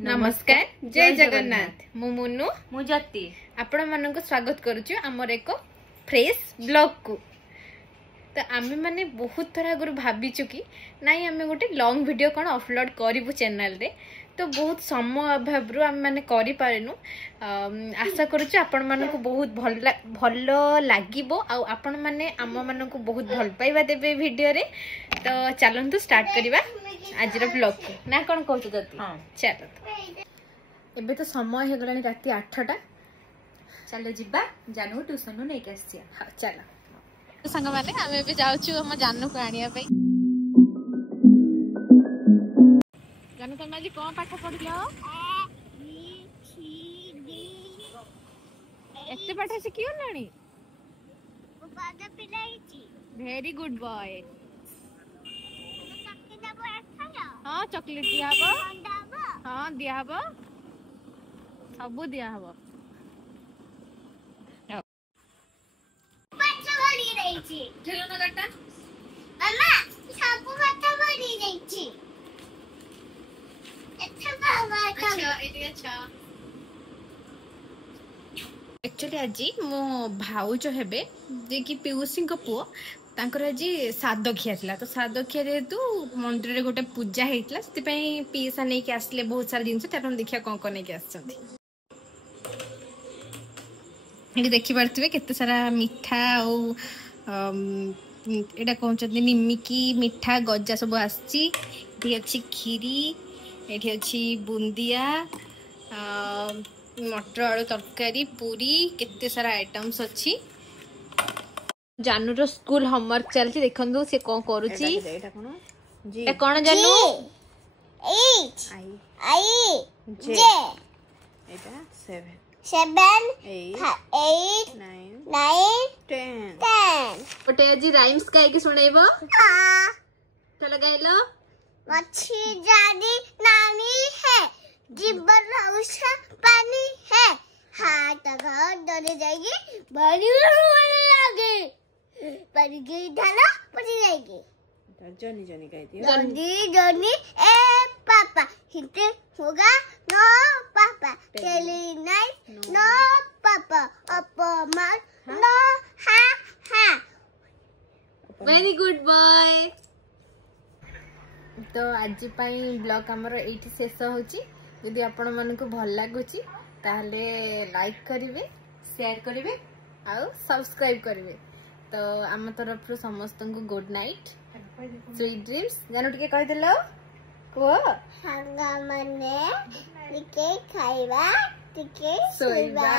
नमस्कार जय जगन्नाथ मु मुन्नू मु ज्योति आपण मानक स्वागत करूछु हमर एक फ्रेश ब्लॉग को। तो आमे माने बहुत थर आगु भाबीचु कि नाई आमे गोटे लॉन्ग वीडियो कोन अपलोड करिवु चैनल रे, तो बहुत समय अभाव रु आमे माने करि पारेनु। आशा करूछु आपण मानक बहुत भलो लागिबो आ आपण माने आम मानक बहुत भल पाइबा देबे वीडियो रे। तो चलंतु स्टार्ट करिबा आज रो ब्लॉग को ना कोन कहू जति। हां चलो एबे तो समय हे गलानी राती 8टा। चलो जिबा जानू ट्यूशन नै के आसिया। हां चलो संग माने आमे भी जाउछु हम जानू को आनिया पे। जानू तुम आज कोन पाठ पढिलो? एते पाठ सिखियो नानी? पाठ पिलाइची। Very good boy. हाँ चॉकलेट दिया हबो। हाँ दिया हबो, सब दिया हबो। पाठ भरी रहिची ठेलो न गट्टा मम्मा सब पाठ भरी रहिची। अच्छा बाबा अच्छा एटी अच्छा। एक्चुअली आज मो भाउज हेबे जे कि पीयूसी को पुओ तांकर आज साद खिया थिला। तो साद खिया जेतु मंदिर रे गोटे पूजा हेतला सेति पई पीसा नै के आसले बहुत सारा जिंस त हम देखिया कोन कोन नै के आछथि। एडी देखि परथिबे केते सारा मिठा ओ एडा कोन चंदी निम्मिकी मिठा गज्जा सब आछी। एठी अछि खीरी, एठी अछि बुंदिया, मटर आलू तरकारी, पूरी, केते सारा आइटम्स अछि। जानू रो स्कूल होमवर्क चलती देखंदु से कोन करूची। एटा कोन जी ए कोन जानू? एच आई जे एटा 7 8 9 10 ओटे जी राइम्स काहे की सुनाइबो? हां चलो गाइलो। मच्छी जानी नानी है, जीवन उषा पानी है, हाथ घर डरे जाएगी बड़ी होने लगे, पर गई ढाला पड़ी जाएगी। जनी जनी कह दियो। जनी जनी ए पापा हिंटे होगा नो पापा, चली नहीं नो पापा, अपमान नो हा हा। Very good boy. तो आज पाई ब्लॉग हमर एठी शेष होची। यदि आपण मन को भल लागुची ताहले लाइक करिवे, शेयर करिवे आ सब्सक्राइब करिवे। तो आम तरफ समस्त को गुड नाइट, स्वीट ड्रीम्स। जानू टिके कहि देलो को संगा मने टिके खाइबा टिके सोइबा।